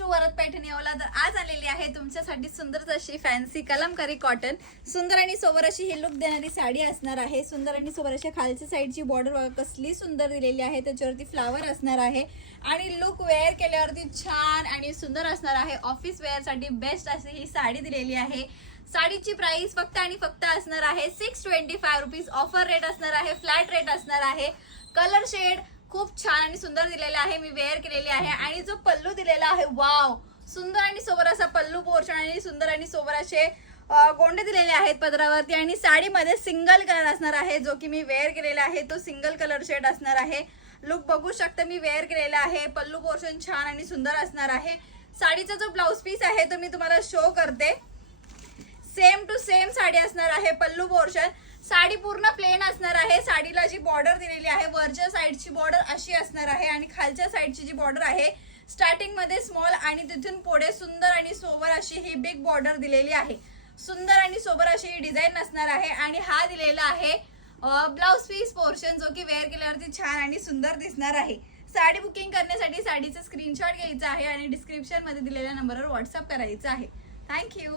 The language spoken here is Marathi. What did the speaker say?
टू वरद पैठणी ओला. तर आज आलेली आहे तुमच्यासाठी सुंदर अशी फॅन्सी कलमकारी कॉटन सुंदर आणि सोबर अशी ही लुक देणारी साडी असणार आहे. सुंदर आणि सोबर अशी खालच्या साईडची बॉर्डर कसली सुंदर दिलेली आहे, त्याच्यावरती फ्लावर असणार आहे आणि लुक वेअर केल्यावरती छान आणि सुंदर असणार आहे. ऑफिस वेअर साठी बेस्ट अशी ही साडी दिलेली आहे. साडीची प्राइस फक्त आणि फक्त असणार आहे 625 रुपीज. ऑफर रेट असणार आहे, फ्लॅट रेट असणार आहे. कलर शेड खूप छान आणि सुंदर दिलेला आहे, मी वेअर केलेली आहे. आणि जो पल्लू दिलेला आहे वाव, सुंदर आणि सोबर असा पल्लू पोर्शन आणि सुंदर आणि सोबर असे गोंडे दिलेले आहेत पदरावरती. आणि साडीमध्ये सिंगल कलर असणार आहे जो की मी वेअर केलेला आहे, तो सिंगल कलर शेड असणार आहे. लुक बघू शकता, मी वेअर केलेला आहे. पल्लू पोर्शन छान आणि सुंदर असणार आहे. साडीचा जो ब्लाउज पीस आहे तो मी तुम्हाला शो करते. सेम टू सेम साडी असणार आहे. पल्लू पोर्शन साडी पूर्ण प्लेन असणार आहे. साडीला जी बॉर्डर दिलेली आहे वरच्या साईडची बॉर्डर अशी असणार आहे आणि खालच्या साईडची जी बॉर्डर आहे स्टार्टिंग मध्ये स्मॉल आणि तिथून पुढे सुंदर आणि सोबर अशी ही बिग बॉर्डर दिलेली आहे. सुंदर आणि सोबर अशी ही डिझाईन असणार आहे. आणि हा दिलेला आहे ब्लाउज पीस पोर्शन जो की वेअर केल्यावरती छान आणि सुंदर दिसणार आहे. साडी बुकिंग करण्यासाठी साडीचा स्क्रीनशॉट घ्यायचा आहे आणि डिस्क्रिप्शन मध्ये दिलेल्या नंबरवर व्हॉट्सअप करायचं आहे. थँक्यू.